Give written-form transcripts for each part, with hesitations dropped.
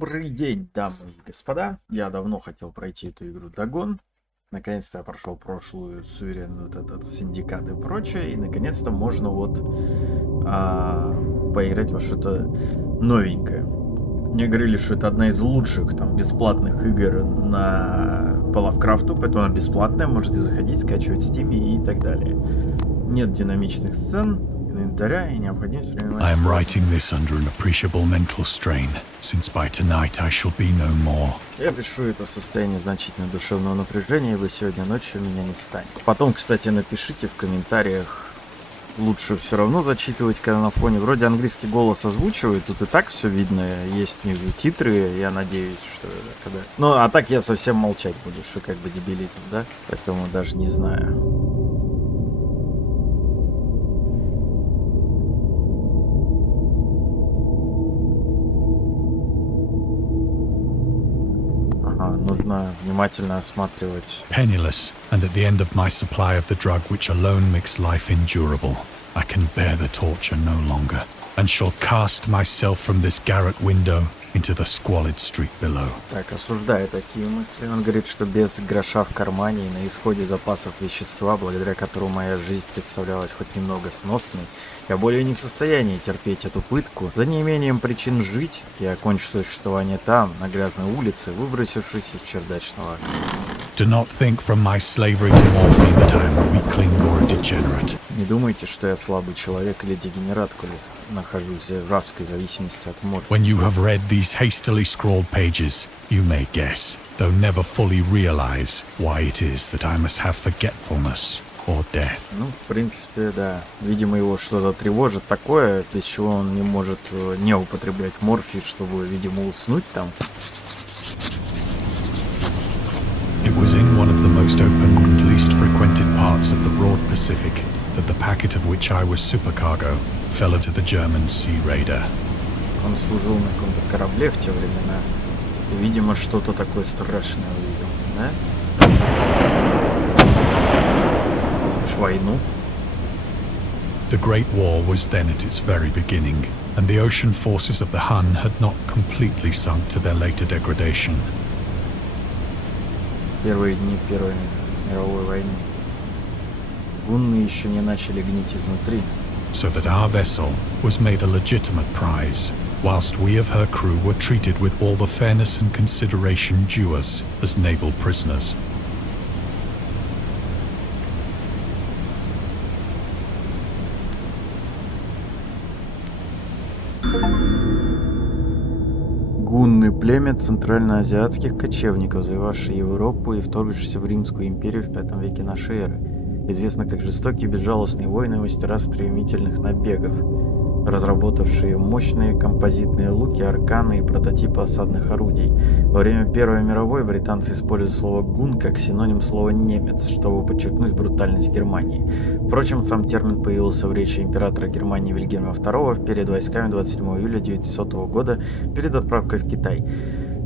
Добрый день, дамы и господа. Я давно хотел пройти эту игру Дагон. Наконец-то я прошел прошлую суверенную вот этот синдикат и прочее. И наконец-то можно поиграть во что-то новенькое. Мне говорили, что это одна из лучших там бесплатных игр по Лавкрафту, поэтому она бесплатная, можете заходить, скачивать в стиме и так далее. Нет динамичных сцен, инвентаря и необходимость принимать. I am writing this under an appreciable mental strain, since by tonight I shall be no more. Я пишу это в состоянии значительного душевного напряжения, ибо сегодня ночью меня не станет. Потом, кстати, напишите в комментариях, лучше все равно зачитывать, когда на фоне. Вроде английский голос озвучивает, тут и так все видно, есть внизу титры, я надеюсь, что когда... Ну, а так я совсем молчать буду, что как бы дебилизм, да? Поэтому даже не знаю. Нужно внимательно осматривать. Penniless, and at the end of my supply of the drug which alone makes life endurable, I can bear the torture no longer, and shall cast myself from this garret window into the squalid street below. Так, осуждаю такие мысли. Он говорит, что без гроша в кармане и на исходе запасов вещества, благодаря которому моя жизнь представлялась хоть немного сносной, я более не в состоянии терпеть эту пытку. За неимением причин жить, я окончу существование там, на грязной улице, выбросившись из чердачного окна. Do not think from my slavery to morphine that I am a weakling or a degenerate. Не думайте, что я слабый человек или дегенерат, коли нахожусь в рабской зависимости от моря. When you have read these hastily scrawled pages, you may guess, though never fully realize, why it is that I must have forgetfulness or death. Ну, в принципе, да. Видимо, его что-то тревожит такое, без чего он не может не употреблять морфий, чтобы, видимо, уснуть там. It was in one of the most open and least frequented parts of the broad Pacific that the packet of which I was supercargo fell into the German sea raider. Он служил на каком-то корабле в те времена. И, видимо, что-то такое страшное увидел, да? Уж войну. The Great War was then at its very beginning, and the ocean forces of the Hun had not completely sunk to their later degradation. Первые дни Первой мировой войны. Гунны еще не начали гнить изнутри. So that our vessel was made a legitimate prize, whilst we of her crew were treated with all the fairness and consideration due us as naval prisoners. Гунны — племя центральноазиатских кочевников, завоевавшие Европу и вторгшиеся в Римскую империю в V веке нашей эры. Известно как жестокие безжалостные воины и мастера стремительных набегов, разработавшие мощные композитные луки, арканы и прототипы осадных орудий. Во время Первой мировой британцы используют слово «гун» как синоним слова «немец», чтобы подчеркнуть брутальность Германии. Впрочем, сам термин появился в речи императора Германии Вильгельма II перед войсками 27 июля 1900 года перед отправкой в Китай.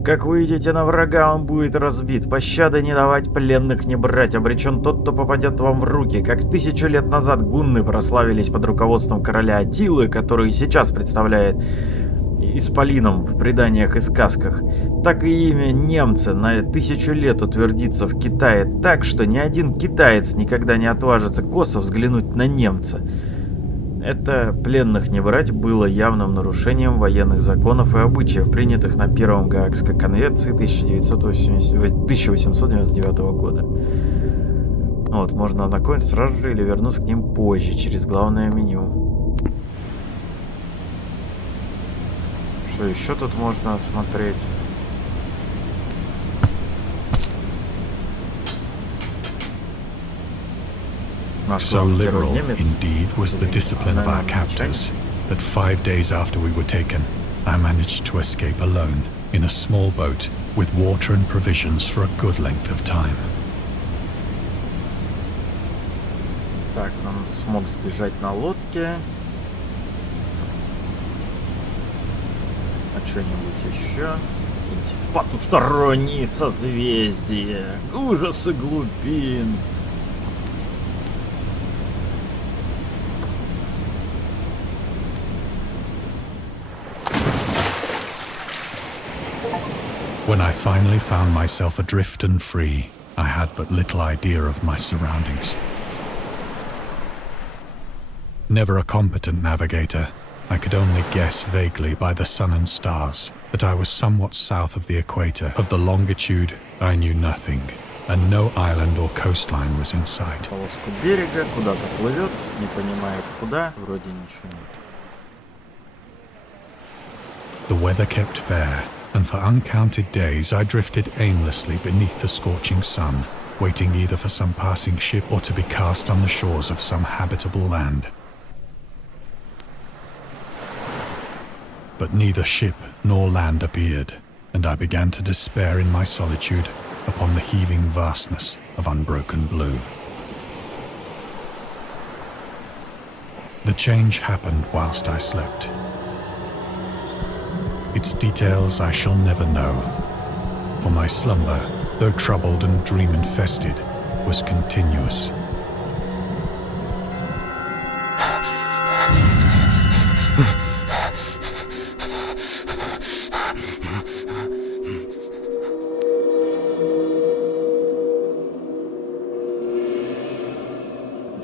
«Как вы идете на врага, он будет разбит. Пощады не давать, пленных не брать. Обречен тот, кто попадет вам в руки. Как 1000 лет назад гунны прославились под руководством короля Аттилы, который сейчас представляет исполином в преданиях и сказках, так и имя немца на 1000 лет утвердится в Китае так, что ни один китаец никогда не отважится косо взглянуть на немца». Это «пленных не брать» было явным нарушением военных законов и обычаев, принятых на Первом Гаагской конвенции 1899 года. Вот, можно ознакомиться сразу же или вернуться к ним позже, через главное меню. Что еще тут можно осмотреть? So liberal, indeed, was the discipline of our captors, that 5 days after we were taken, I managed to escape alone in a small boat with water and provisions for a good length of time. Так, он смог сбежать на лодке. А что-нибудь еще? Потусторонние созвездия, ужасы глубин. When I finally found myself adrift and free, I had but little idea of my surroundings. Never a competent navigator, I could only guess vaguely by the sun and stars that I was somewhat south of the equator. Of the longitude, I knew nothing, and no island or coastline was in sight. Полоску берега, куда-то плывет, не понимает куда, вроде ничего нет. The weather kept fair, and for uncounted days I drifted aimlessly beneath the scorching sun, waiting either for some passing ship or to be cast on the shores of some habitable land. But neither ship nor land appeared, and I began to despair in my solitude upon the heaving vastness of unbroken blue. The change happened whilst I slept. Its details I shall never know, for my slumber, though troubled and dream-infested, was continuous.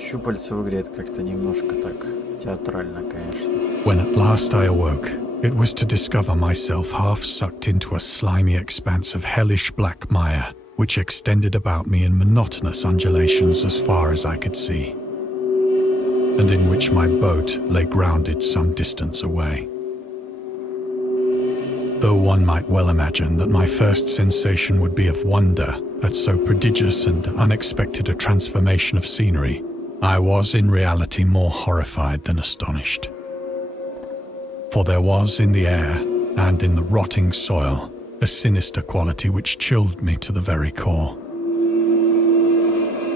Щупальца в игре — это как-то немножко так театрально, конечно. When at last I awoke, it was to discover myself half sucked into a slimy expanse of hellish black mire, which extended about me in monotonous undulations as far as I could see, and in which my boat lay grounded some distance away. Though one might well imagine that my first sensation would be of wonder at so prodigious and unexpected a transformation of scenery, I was in reality more horrified than astonished. For there was in the air and in the rotting soil a sinister quality which chilled me to the very core.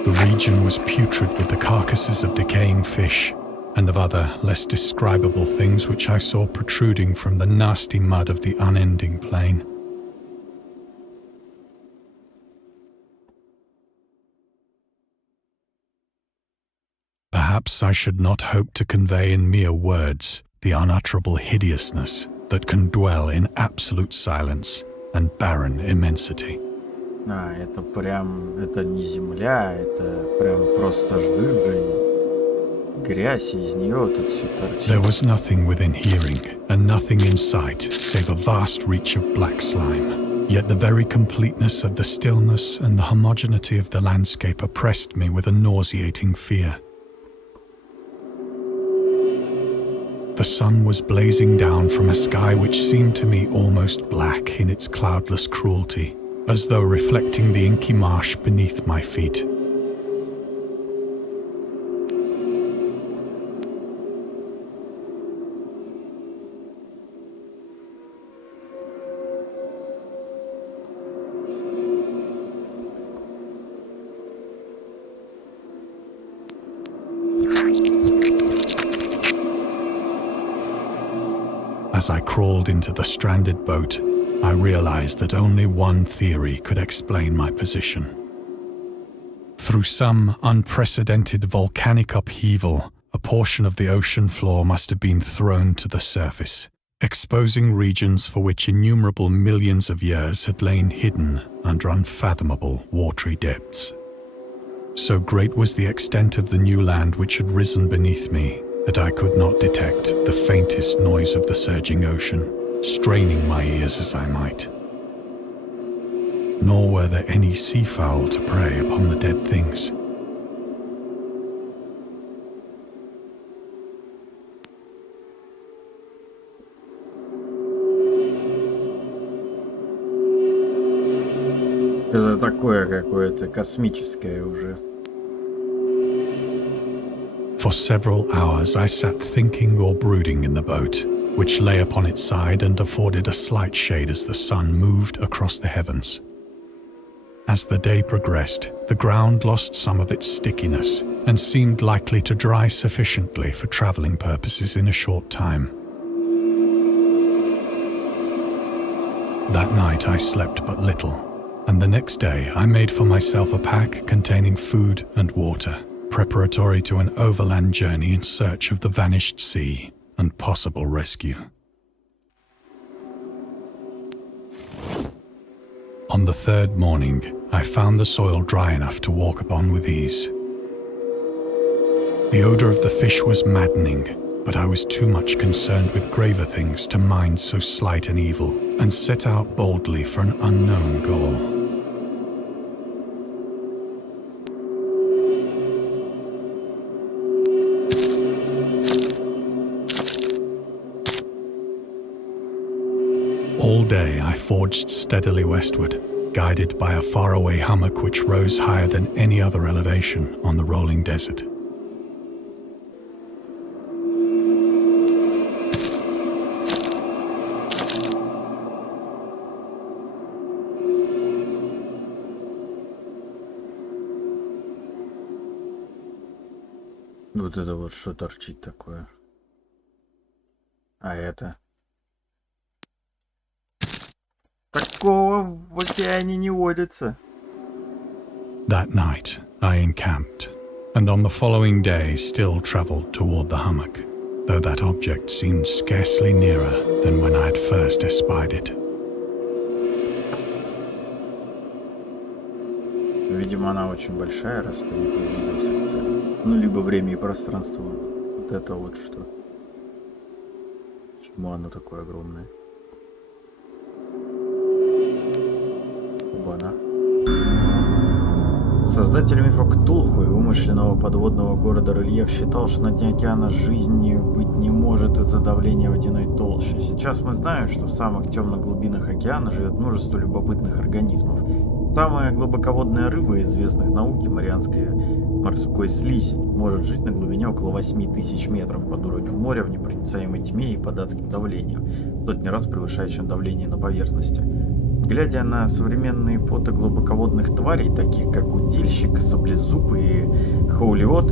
The region was putrid with the carcasses of decaying fish and of other less describable things which I saw protruding from the nasty mud of the unending plain. Perhaps I should not hope to convey in mere words the unutterable hideousness that can dwell in absolute silence and barren immensity. Это прям, это не земля, это прям просто жижа и грязь, и из нее вот это все торчит. There was nothing within hearing and nothing in sight save a vast reach of black slime. Yet the very completeness of the stillness and the homogeneity of the landscape oppressed me with a nauseating fear. The sun was blazing down from a sky which seemed to me almost black in its cloudless cruelty, as though reflecting the inky marsh beneath my feet. As I crawled into the stranded boat, I realized that only one theory could explain my position. Through some unprecedented volcanic upheaval, a portion of the ocean floor must have been thrown to the surface, exposing regions for which innumerable millions of years had lain hidden under unfathomable watery depths. So great was the extent of the new land which had risen beneath me that I could not detect the faintest noise of the surging ocean, straining my ears as I might. Nor were there any seafowl to prey upon the dead things. Это такое какое-то космическое уже. For several hours I sat thinking or brooding in the boat, which lay upon its side and afforded a slight shade as the sun moved across the heavens. As the day progressed, the ground lost some of its stickiness and seemed likely to dry sufficiently for travelling purposes in a short time. That night I slept but little, and the next day I made for myself a pack containing food and water, preparatory to an overland journey in search of the vanished sea and possible rescue. On the third morning, I found the soil dry enough to walk upon with ease. The odor of the fish was maddening, but I was too much concerned with graver things to mind so slight an evil, and set out boldly for an unknown goal. All day I forged steadily westward, guided by a faraway hummock which rose higher than any other elevation on the rolling desert. Вот это вот что торчит такое? А это? Такого в океане не водится. That night I encamped, and on the following day still travelled toward the hummock, though that object seemed scarcely nearer than when I had first espied it. Видимо, она очень большая, раз ты не приблизился к цели. Ну, либо время и пространство. Вот это вот что. Почему оно такое огромное? Оба-на. Создатель мифа Ктулху и вымышленного подводного города Рельеф считал, что на дне океана жизни быть не может из-за давления водяной толщи. Сейчас мы знаем, что в самых темных глубинах океана живет множество любопытных организмов. Самая глубоководная рыба, известная в науке, марианская морской слизень, может жить на глубине около 8000 метров под уровнем моря в непроницаемой тьме и под адским давлением, в сотни раз превышающим давление на поверхности. Глядя на современные фото глубоководных тварей, таких как удильщик, саблезуб и хаулиот,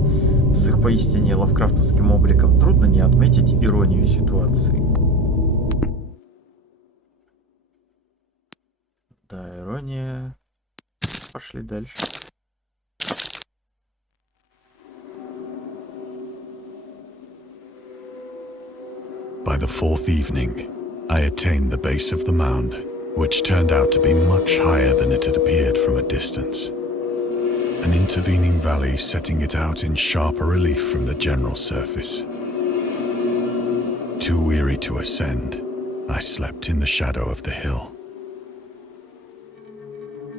с их поистине лавкрафтовским обликом, трудно не отметить иронию ситуации. Да, ирония. Пошли дальше. By the fourth evening, I attained the base of the mound, which turned out to be much higher than it had appeared from a distance. An intervening valley setting it out in sharper relief from the general surface. Too weary to ascend, I slept in the shadow of the hill.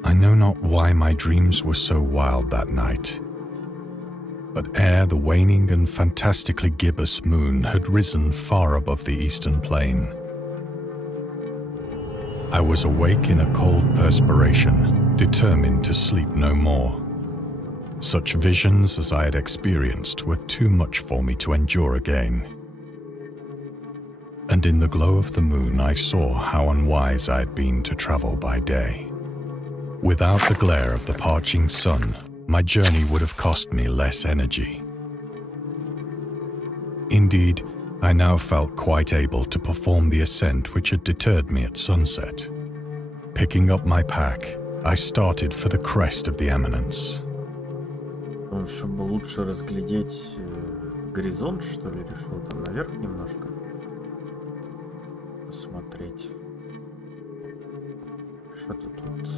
I know not why my dreams were so wild that night, but ere the waning and fantastically gibbous moon had risen far above the eastern plain, I was awake in a cold perspiration, determined to sleep no more. Such visions as I had experienced were too much for me to endure again. And in the glow of the moon I saw how unwise I had been to travel by day. Without the glare of the parching sun, my journey would have cost me less energy. Indeed, I now felt quite able to perform the ascent which had deterred me at sunset. Picking up my pack, I started for the crest of the eminence. Чтобы лучше разглядеть горизонт, что ли, решил там наверх немножко посмотреть. Что-то тут.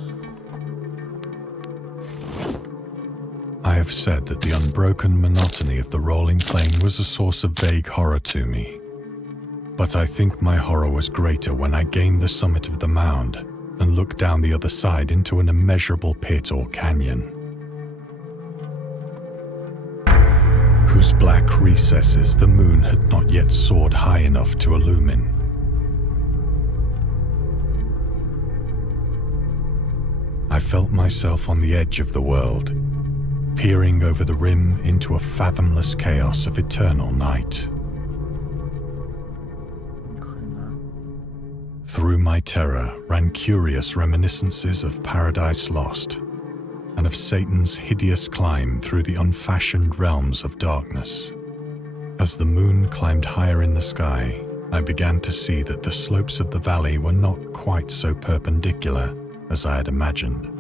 I have said that the unbroken monotony of the rolling plain was a source of vague horror to me. But I think my horror was greater when I gained the summit of the mound and looked down the other side into an immeasurable pit or canyon, whose black recesses the moon had not yet soared high enough to illumine. I felt myself on the edge of the world, peering over the rim into a fathomless chaos of eternal night. Through my terror ran curious reminiscences of Paradise Lost and of Satan's hideous climb through the unfashioned realms of darkness. As the moon climbed higher in the sky, I began to see that the slopes of the valley were not quite so perpendicular as I had imagined.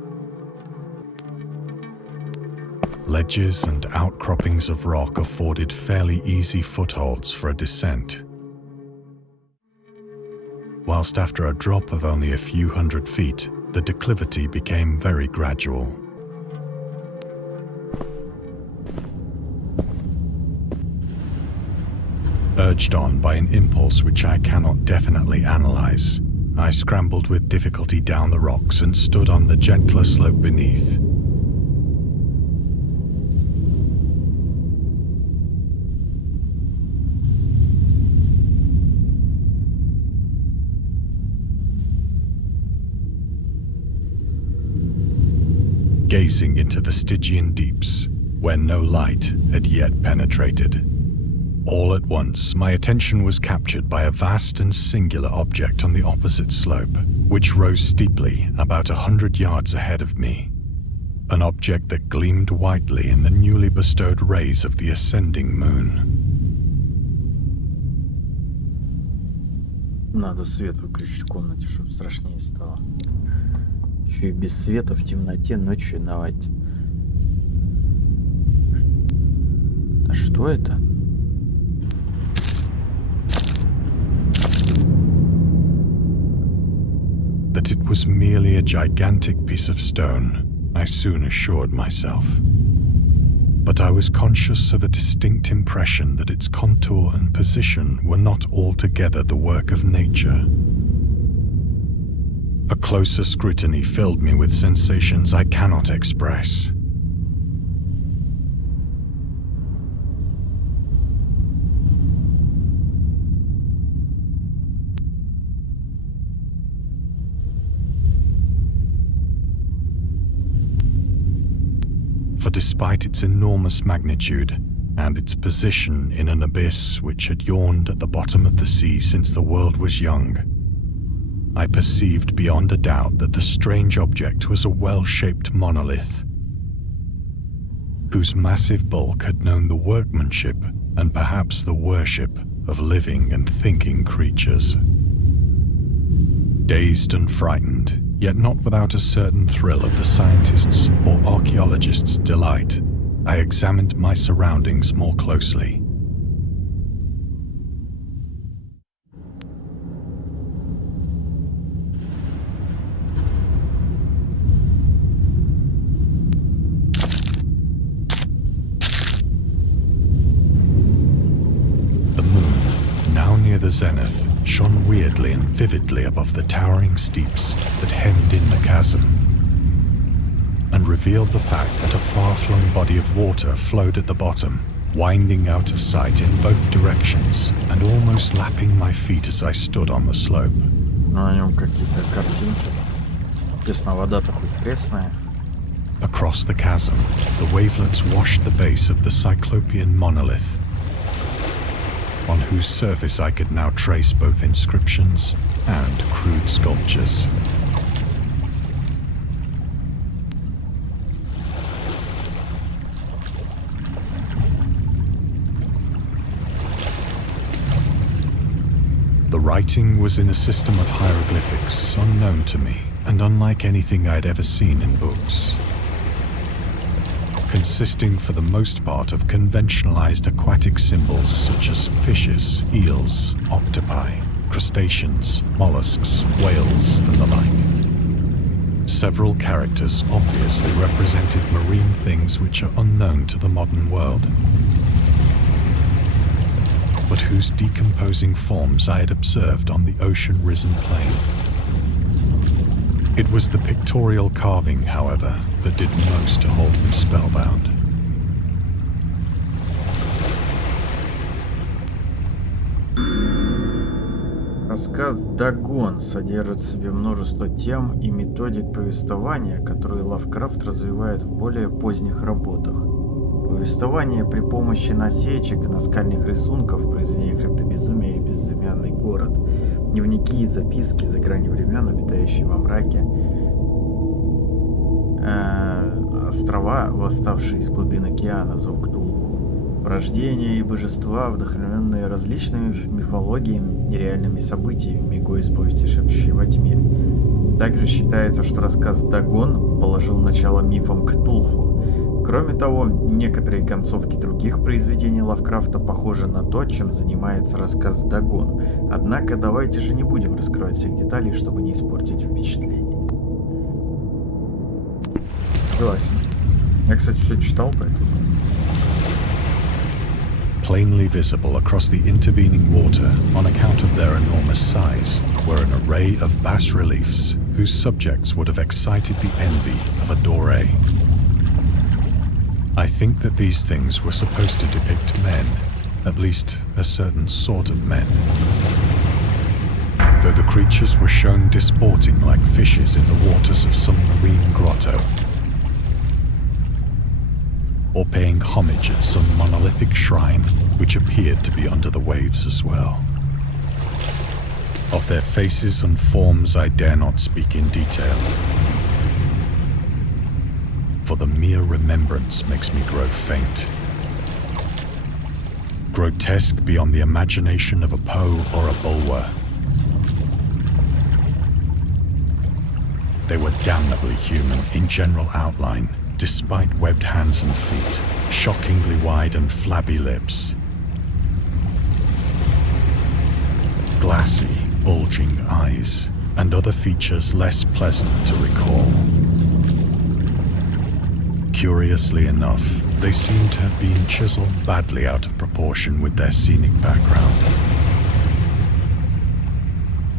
Ledges and outcroppings of rock afforded fairly easy footholds for a descent, whilst after a drop of only a few hundred feet, the declivity became very gradual. Urged on by an impulse which I cannot definitely analyze, I scrambled with difficulty down the rocks and stood on the gentler slope beneath. Gazing into the Stygian deeps, where no light had yet penetrated. All at once, my attention was captured by a vast and singular object on the opposite slope, which rose steeply about 100 yards ahead of me. An object that gleamed whitely in the newly bestowed rays of the ascending moon. Надо свет выключить в комнате, чтобы страшнее стало. Еще и без света, в темноте, ночью давайте. А что это? That it was merely a gigantic piece of stone, I soon assured myself. But I was conscious of a distinct impression that its contour and position were not altogether the work of nature. A closer scrutiny filled me with sensations I cannot express. For despite its enormous magnitude and its position in an abyss which had yawned at the bottom of the sea since the world was young, I perceived beyond a doubt that the strange object was a well-shaped monolith, whose massive bulk had known the workmanship and perhaps the worship of living and thinking creatures. Dazed and frightened, yet not without a certain thrill of the scientist's or archaeologist's delight, I examined my surroundings more closely. The moon, now near the zenith, shone weirdly and vividly above the towering steeps that hemmed in the chasm, and revealed the fact that a far-flung body of water flowed at the bottom, winding out of sight in both directions and almost lapping my feet as I stood on the slope. На нем какие-то картинки. Интересно, вода-то хоть пресная? Across the chasm, the wavelets washed the base of the cyclopean monolith, on whose surface I could now trace both inscriptions and crude sculptures. The writing was in a system of hieroglyphics unknown to me and unlike anything I'd ever seen in books, consisting for the most part of conventionalized aquatic symbols such as fishes, eels, octopi, crustaceans, mollusks, whales, and the like. Several characters obviously represented marine things which are unknown to the modern world, but whose decomposing forms I had observed on the ocean-risen plain. It was the pictorial carving, however, that did most to hold me spellbound. Рассказ «Дагон» содержит в себе множество тем и методик повествования, которые Лавкрафт развивает в более поздних работах. Повествование при помощи насечек и наскальных рисунков в произведениях «Хребтобезумия» и «Безымянный город», дневники и записки за гранью времен, обитающие во мраке, острова, восставшие из глубин океана, зов Ктулху, порождения и божества, вдохновленные различными мифологиями и реальными событиями, мигой из повести «Шепчущей во тьме». Также считается, что рассказ «Дагон» положил начало мифам Ктулху. Кроме того, некоторые концовки других произведений Лавкрафта похожи на то, чем занимается рассказ «Дагон». Однако давайте же не будем раскрывать всех деталей, чтобы не испортить впечатление. Согласен. Я, кстати, все читал, поэтому... Plainly visible across the intervening water on account of their enormous size were an array of bas-reliefs whose subjects would have excited the envy of a doré. I think that these things were supposed to depict men, at least a certain sort of men. Though the creatures were shown disporting like fishes in the waters of some marine grotto, or paying homage at some monolithic shrine which appeared to be under the waves as well. Of their faces and forms I dare not speak in detail, for the mere remembrance makes me grow faint. Grotesque beyond the imagination of a Poe or a Bulwer. They were damnably human in general outline, despite webbed hands and feet, shockingly wide and flabby lips, glassy, bulging eyes, and other features less pleasant to recall. Curiously enough, they seem to have been chiseled badly out of proportion with their scenic background.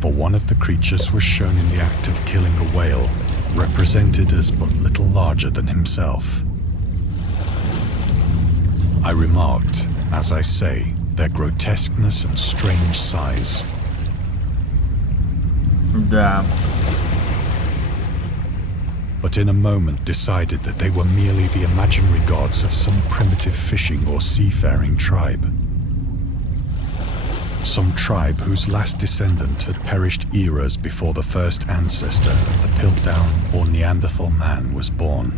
For one of the creatures was shown in the act of killing a whale, represented as but little larger than himself. I remarked, as I say, their grotesqueness and strange size. Да. But in a moment decided that they were merely the imaginary gods of some primitive fishing or seafaring tribe. Some tribe whose last descendant had perished eras before the first ancestor of the Piltdown or Neanderthal man was born.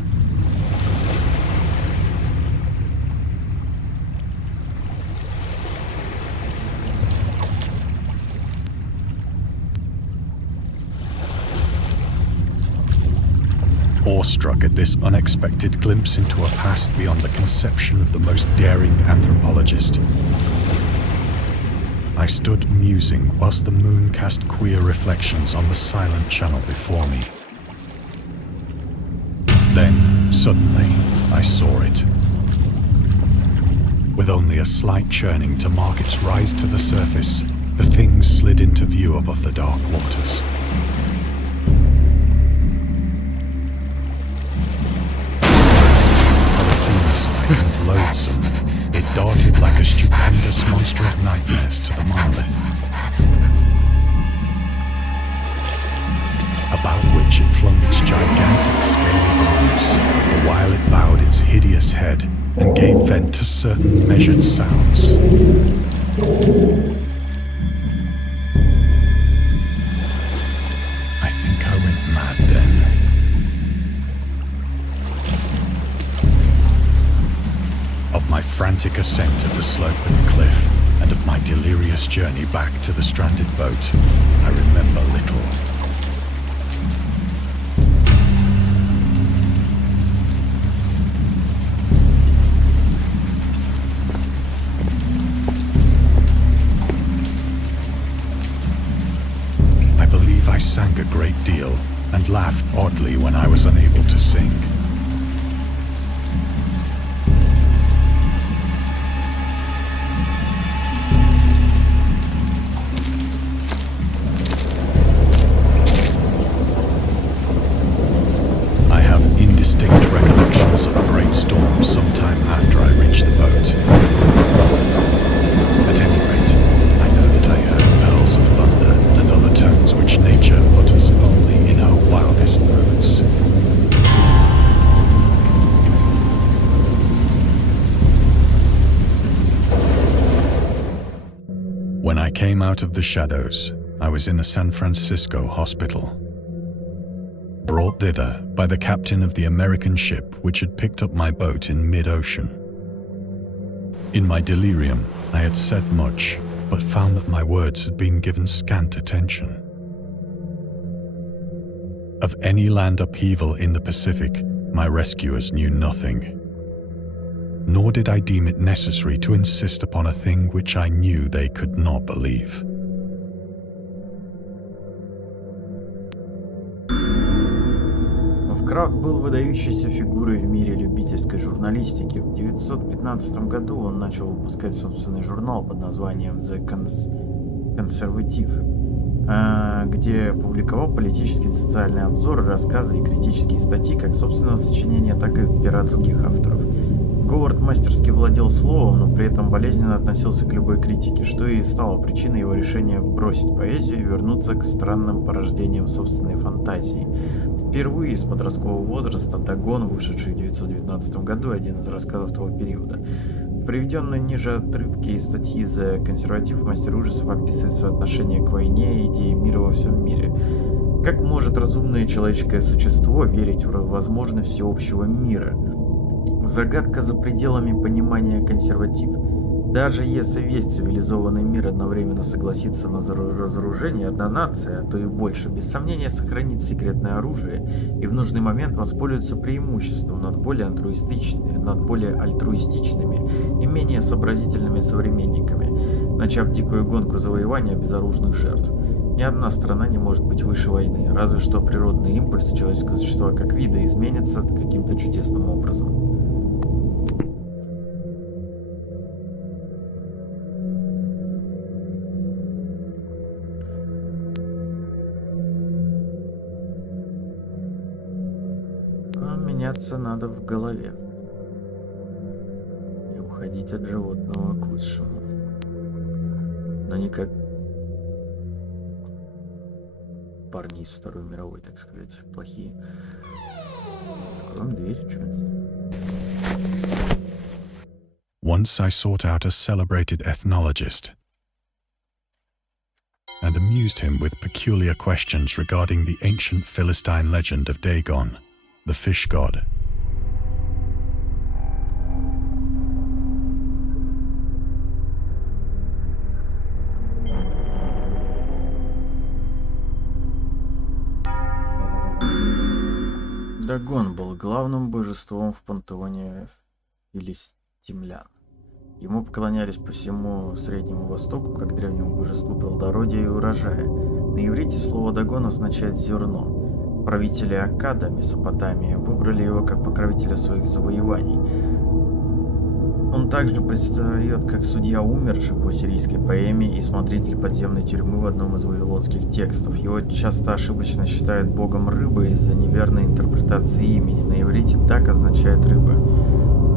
Awestruck at this unexpected glimpse into a past beyond the conception of the most daring anthropologist, I stood musing whilst the moon cast queer reflections on the silent channel before me. Then, suddenly, I saw it. With only a slight churning to mark its rise to the surface, the thing slid into view above the dark waters. Polyphemus-like and loathsome, it darted like a stupendous monster of nightmares to the monolith, about which it flung its gigantic scaly arms, the while it bowed its hideous head and gave vent to certain measured sounds. I think I went mad then. Of my frantic ascent of the slope and cliff, and of my delirious journey back to the stranded boat, I remember little. I believe I sang a great deal, and laughed oddly when I was unable to sing. Distinct recollections of a great storm sometime after I reached the boat. At any rate, I know that I heard pearls of thunder and other tones which nature utters only in her wildest moods. When I came out of the shadows, I was in a San Francisco hospital, brought thither by the captain of the American ship which had picked up my boat in mid-ocean. In my delirium, I had said much, but found that my words had been given scant attention. Of any land upheaval in the Pacific, my rescuers knew nothing. Nor did I deem it necessary to insist upon a thing which I knew they could not believe. Лавкрафт был выдающейся фигурой в мире любительской журналистики. В 1915 году он начал выпускать собственный журнал под названием The Conservative, где публиковал политические и социальные обзоры, рассказы и критические статьи как собственного сочинения, так и пера других авторов. Говард мастерски владел словом, но при этом болезненно относился к любой критике, что и стало причиной его решения бросить поэзию и вернуться к странным порождениям собственной фантазии. Впервые с подросткового возраста Дагон, вышедший в 1919 году, один из рассказов того периода. В приведенной ниже отрывке из статьи «The Conservative» мастер ужасов описывает свое отношение к войне и идее мира во всем мире. Как может разумное человеческое существо верить в возможность всеобщего мира? Загадка за пределами понимания консерватив. Даже если весь цивилизованный мир одновременно согласится на разоружение, одна нация, а то и больше, без сомнения сохранит секретное оружие и в нужный момент воспользуется преимуществом над более альтруистичными и менее сообразительными современниками, начав дикую гонку завоевания безоружных жертв. Ни одна страна не может быть выше войны, разве что природные импульсы человеческого существа как вида изменятся каким-то чудесным образом. Меняться надо в голове и уходить от животного к высшему, но не как парни из Второй мировой, так сказать, плохие. Откроем дверь, что? Once I sought out a celebrated ethnologist and amused him with peculiar questions regarding the ancient Philistine legend of Dagon, the fish god. Дагон был главным божеством в пантеоне филистимлян. Ему поклонялись по всему Среднему Востоку, как древнему божеству плодородия и урожая. На иврите слово «Дагон» означает «зерно». Правители Аккада, Месопотамии, выбрали его как покровителя своих завоеваний. Он также предстает как судья умерших в ассирийской поэме и смотритель подземной тюрьмы в одном из вавилонских текстов. Его часто ошибочно считают богом рыбы из-за неверной интерпретации имени. На иврите «так» означает «рыба».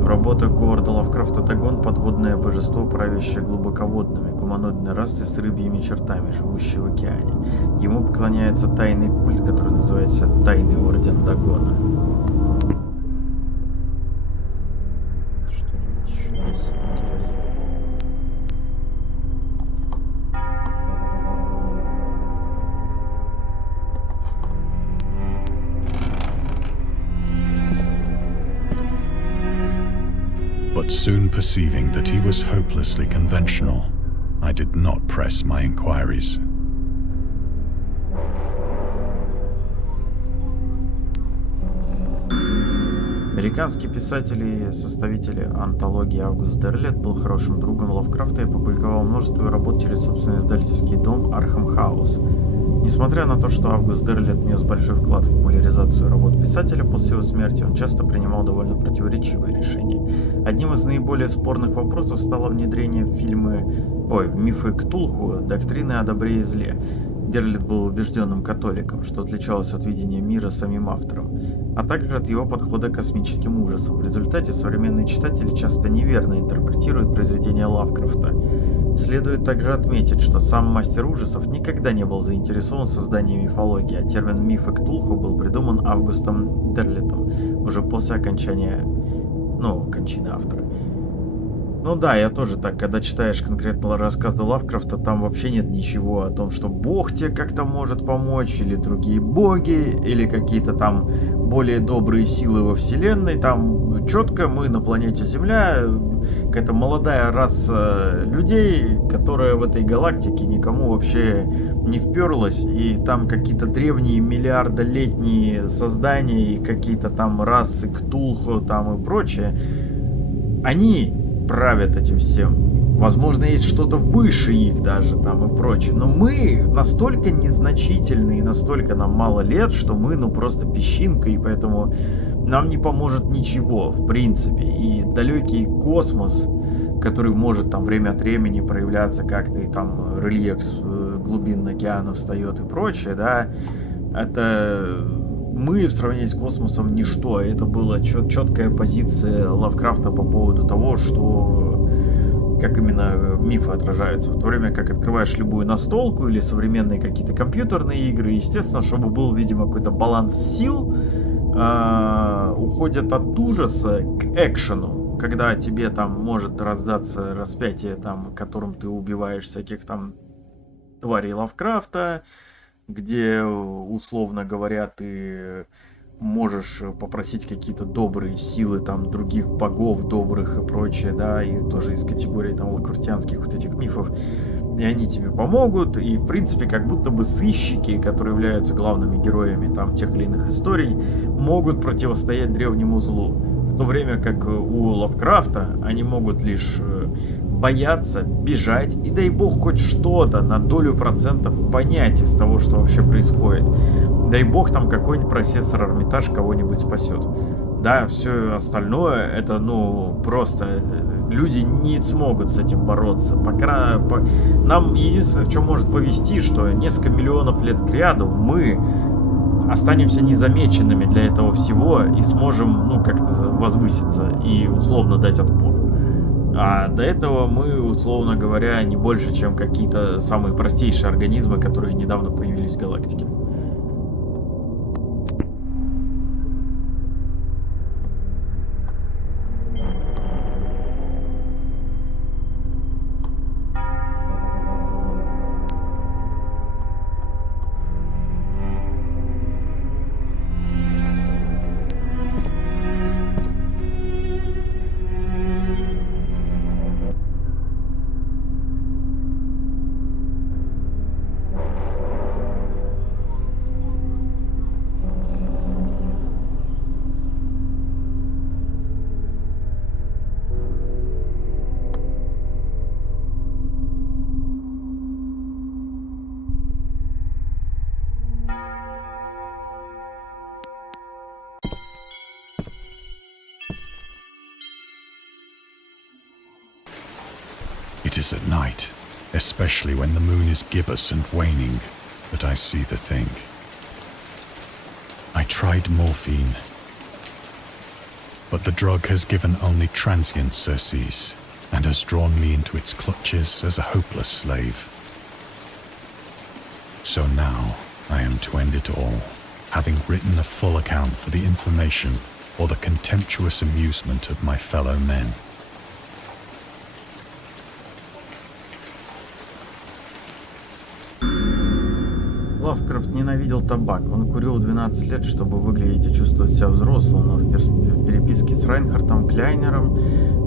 В работах Говарда Лавкрафта Дагон — подводное божество, правящее глубоководными, гуманоидной расой с рыбьими чертами, живущей в океане. Ему поклоняется тайный культ, который называется Тайный Орден Дагона. Что-нибудь еще есть интересное? But soon perceiving that he was hopelessly conventional, I did not press my inquiries. Американский писатель и составитель антологии Август Дерлет был хорошим другом Лавкрафта и опубликовал множество работ через собственный издательский дом Архам Хаус. Несмотря на то, что Август Дерлет внес большой вклад в популяризацию работ писателя, после его смерти он часто принимал довольно противоречивые решения. Одним из наиболее спорных вопросов стало внедрение в мифы Ктулху доктрины о добре и зле. Дерлет был убежденным католиком, что отличалось от видения мира самим автором, а также от его подхода к космическим ужасам. В результате современные читатели часто неверно интерпретируют произведения Лавкрафта. Следует также отметить, что сам мастер ужасов никогда не был заинтересован в создании мифологии, а термин «мифы Ктулху» был придуман Августом Дерлетом уже после кончины автора. Ну да, я тоже так, когда читаешь конкретно рассказы Лавкрафта, там вообще нет ничего о том, что Бог тебе как-то может помочь, или другие боги, или какие-то там более добрые силы во вселенной. Там четко мы на планете Земля, какая-то молодая раса людей, которая в этой галактике никому вообще не вперлась, и там какие-то древние миллиардолетние создания, и какие-то там расы Ктулху там и прочее, они правят этим всем. Возможно, есть что-то выше их даже там и прочее. Но мы настолько незначительны и настолько нам мало лет, что мы, ну, просто песчинка, и поэтому нам не поможет ничего, в принципе. И далекий космос, который может там время от времени проявляться как-то, и там рельеф с глубин океана встает и прочее, да, это мы в сравнении с космосом ничто. Это была четкая позиция Лавкрафта по поводу того, что как именно мифы отражаются. В то время как открываешь любую настолку или современные какие-то компьютерные игры, естественно, чтобы был, видимо, какой-то баланс сил, уходят от ужаса к экшену, когда тебе там может раздаться распятие, там, которым ты убиваешь всяких там тварей Лавкрафта, где, условно говоря, ты можешь попросить какие-то добрые силы там других богов добрых и прочее, да, и тоже из категории там лавкрафтианских вот этих мифов, и они тебе помогут, и в принципе как будто бы сыщики, которые являются главными героями там тех или иных историй, могут противостоять древнему злу, в то время как у Лавкрафта они могут лишь бояться, бежать и, дай бог, хоть что-то на долю процентов понять из того, что вообще происходит. Дай бог, там какой-нибудь профессор Эрмитаж кого-нибудь спасет. Да, все остальное, это, ну, просто люди не смогут с этим бороться. Нам единственное, в чем может повести, что несколько миллионов лет кряду мы останемся незамеченными для этого всего и сможем, ну, как-то возвыситься и условно дать отпор. А до этого мы, условно говоря, не больше, чем какие-то самые простейшие организмы, которые недавно появились в галактике. It is at night, especially when the moon is gibbous and waning, that I see the thing. I tried morphine, but the drug has given only transient surcease and has drawn me into its clutches as a hopeless slave. So now I am to end it all, having written a full account for the information or the contemptuous amusement of my fellow men. Лавкрафт ненавидел табак. Он курил 12 лет, чтобы выглядеть и чувствовать себя взрослым, но в переписке с Райнхартом Кляйнером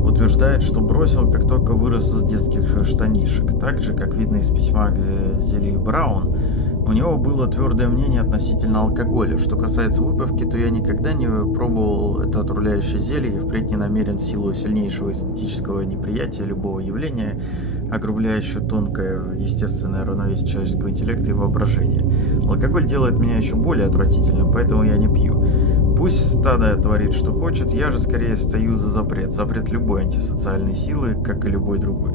утверждает, что бросил, как только вырос из детских штанишек. Так же, как видно из письма к Зелии Браун, у него было твердое мнение относительно алкоголя. Что касается выпивки, то я никогда не пробовал это отравляющее зелье и впредь не намерен силу сильнейшего эстетического неприятия любого явления, огрубляющего тонкое естественное равновесие человеческого интеллекта и воображения. Алкоголь делает меня еще более отвратительным, поэтому я не пью. Пусть стадо творит, что хочет, я же скорее стою за запрет. Запрет любой антисоциальной силы, как и любой другой.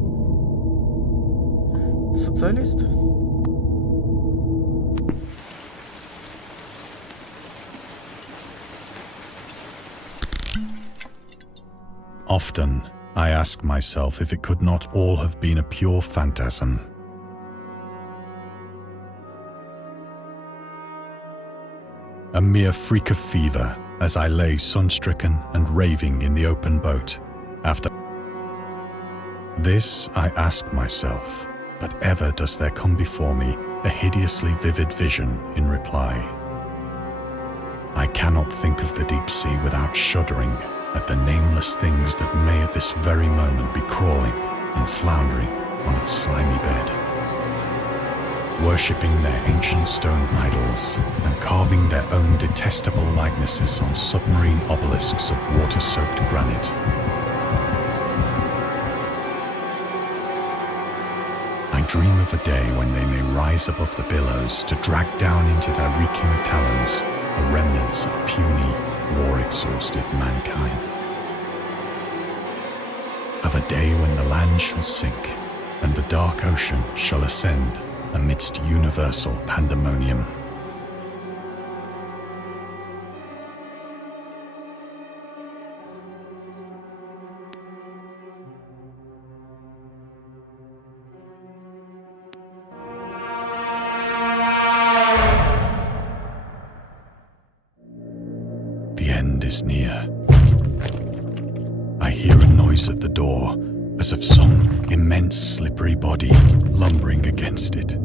Социалист? Often, I ask myself if it could not all have been a pure phantasm. A mere freak of fever as I lay sun-stricken and raving in the open boat. After this, I ask myself, but ever does there come before me a hideously vivid vision in reply. I cannot think of the deep sea without shuddering at the nameless things that may at this very moment be crawling and floundering on its slimy bed, worshipping their ancient stone idols and carving their own detestable likenesses on submarine obelisks of water-soaked granite. of a day when they may rise above the billows to drag down into their reeking talons the remnants of puny, war-exhausted mankind. Of a day when the land shall sink and the dark ocean shall ascend amidst universal pandemonium. The end is near. I hear a noise at the door, as of some immense slippery body lumbering against it.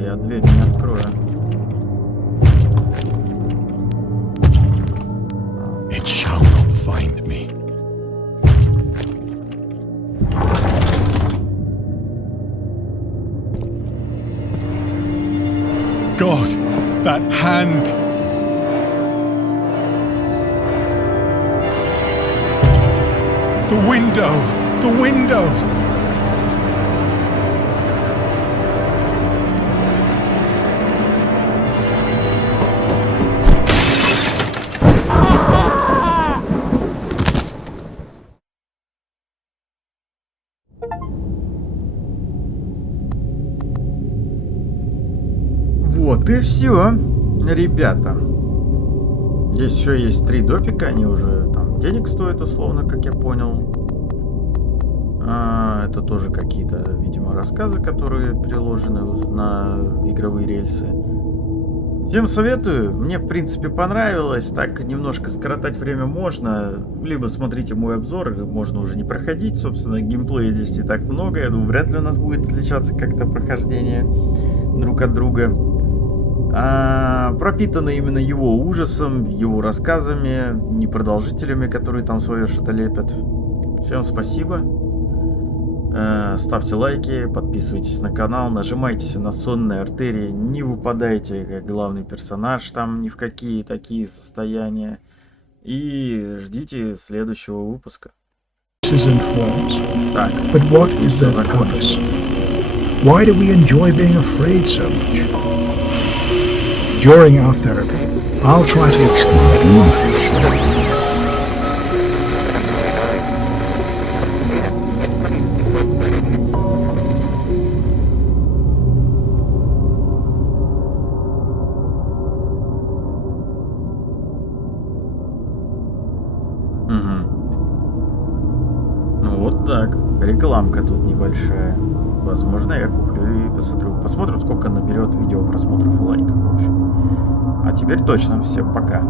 Я дверь не открою. It shall not find me. God, that hand! The window! The window! Вот и все, ребята. Здесь еще есть 3 допика, они уже там денег стоят условно, как я понял. Это тоже какие-то, видимо, рассказы, которые приложены на игровые рельсы. Всем советую, мне в принципе понравилось, так немножко скоротать время можно, либо смотрите мой обзор, можно уже не проходить, собственно, геймплея здесь не так много, я думаю, вряд ли у нас будет отличаться как-то прохождение друг от друга. Пропитано именно его ужасом, его рассказами, непродолжителями, которые там свое что-то лепят. Всем спасибо. Ставьте лайки, подписывайтесь на канал, нажимайте на сонные артерии, не выпадайте как главный персонаж там ни в какие такие состояния. И ждите следующего выпуска. Так, But what is their purpose? Why do we enjoy being afraid so much? During our therapy, I'll try to... Ну вот так. Рекламка тут небольшая. Возможно, я куплю и посмотрю, сколько наберет видео просмотров и лайков, в общем. А теперь точно. Всем пока.